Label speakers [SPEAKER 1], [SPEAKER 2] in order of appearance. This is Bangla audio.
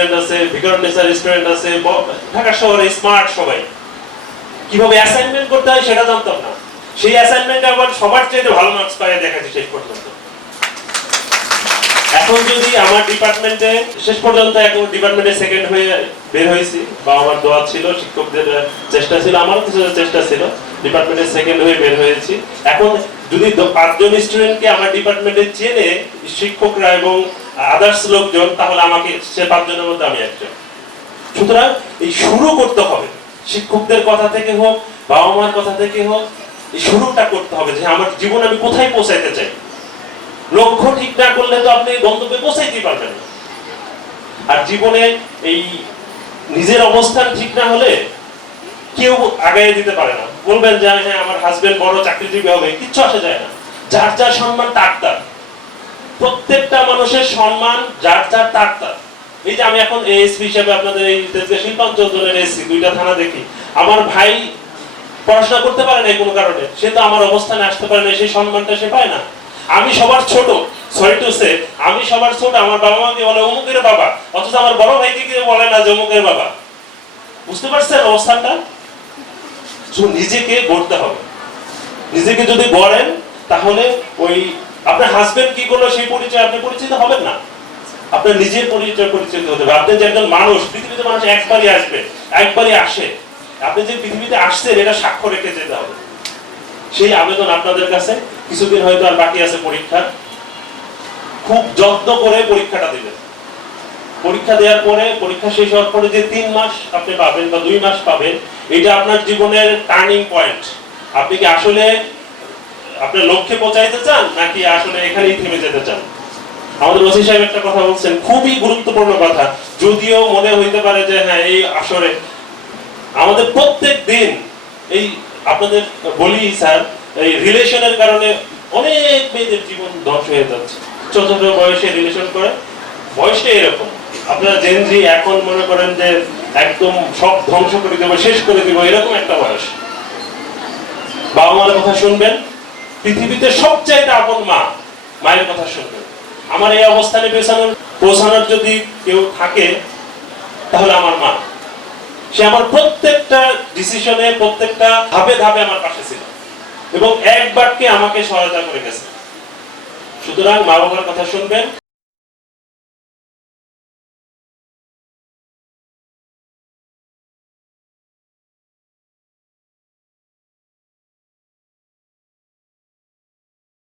[SPEAKER 1] আমার সেকেন্ড হয়ে বের হয়েছি আমার শিক্ষকদের চেষ্টা ছিল, আমারও কিছু চেষ্টা ছিল ডিপার্টমেন্টে সেকেন্ড হয়ে বের হয়েছি। এখন যদি পাঁচজন স্টুডেন্টকে আমার ডিপার্টমেন্টে চেনে, শিক্ষকরা এবং আদার্স লোকজন, তাহলে আমাকে সে পাঁচজনের মধ্যে আমি একজন। সুতরাং এই শুরু করতে হবে। শিক্ষকদের কথা থেকে হোক বাবা মার কথা থেকে হোক, এই শুরুটা করতে হবে যে আমার জীবন আমি কোথায় পৌঁছাইতে চাই। লক্ষ্য ঠিক না করলে তো আপনি গন্তব্যে পৌঁছাইতে পারবেন না। আর জীবনে এই নিজের অবস্থান ঠিক না হলে কেউ আগায় দিতে পারে না। বলবেন যে হ্যাঁ আমার হাজবেন্ড বড়, চাকরিজীবী হবে। কিচ্ছু আসে যায় না। যার যার সম্মান, তার তার। প্রত্যেকটা মানুষের সম্মান, যার যার তার তার। এই যে আমি এখন এএসপি হিসেবে আপনাদের এই তেজগাঁ শিল্পাঞ্চলের এসপি দুইটা থানা দেখি। আমার ভাই পড়াশোনা করতে পারে না কোনো কারণে। সে তো আমার অবস্থানে আসতে পারে না সেই সম্মানটা সে পায় না। আমি সবার ছোট সরি টু সে আমি সবার ছোট, আমার বাবা মাকে বলে অমুকের বাবা? অথচ আমার বড় ভাইকে কেউ বলে না যে অমুকের বাবা। বুঝতে পারছেন অবস্থানটা? নিজেকে গড়তে হবে। নিজেকে যদি গড়েন, তাহলে ওই আপনার হাজবেন্ড কি করল সেই পরিচয় আপনি পরিচিত হবেন না? আপনার নিজের পরিচয় পরিচিত হতে হবে। আপনি যে একজন মানুষ, পৃথিবীতে মানুষ একবারই আসবে, একবারই আসে। আপনি যে পৃথিবীতে আসছেন, এটা সাক্ষ্য রেখে যেতে হবে। সেই আবেদন আপনাদের কাছে, কিছুদিন হয়তো আর বাকি আছে পরীক্ষা খুব যত্ন করে পরীক্ষাটা দিবেন। পরীক্ষা দেওয়ার পরে, পরীক্ষা শেষ হওয়ার পরে যে তিন মাস আপনি পাবেন বা দুই মাস পাবেন, এটা আপনার জীবনের টার্নিং পয়েন্ট আপনি কি আসলে আপনার লক্ষ্যে পৌঁছাইতে চান নাকি আসলে এখানেই থেমে যেতে চান? আমাদের ওসি সাহেব একটা কথা বলছেন, খুবই গুরুত্বপূর্ণ কথা। যদিও মনে হইতে পারে যে হ্যাঁ এই আসরে আমাদের প্রত্যেক দিন এই আপনাদের বলি, স্যার, এই রিলেশনের কারণে অনেক মেয়েদের জীবন ধ্বংস হয়ে যাচ্ছে। ছোট ছোট বয়সে রিলেশন করে বয়সে এরকম। আপনারা জেনজি এখন মনে করেন যে একদম সব ধ্বংস করে দেবো, শেষ করে দেবো, এরকম একটা বয়স। বাবা মার কথা শুনবেন পৃথিবীতে সবচেয়ে আপন মা, মায়ের কথা শুনবে। আমার এই অবস্থানে পেছানোর পৌঁছানোর যদি কেউ থাকে, তাহলে আমার মা। সে আমার প্রত্যেকটা ডিসিশনে প্রত্যেকটা ধাপে ধাপে আমার পাশে ছিল। এবং বাক্যে আমাকে সহায়তা করে গেছে। সুতরাং মা বাবার কথা শুনবেন।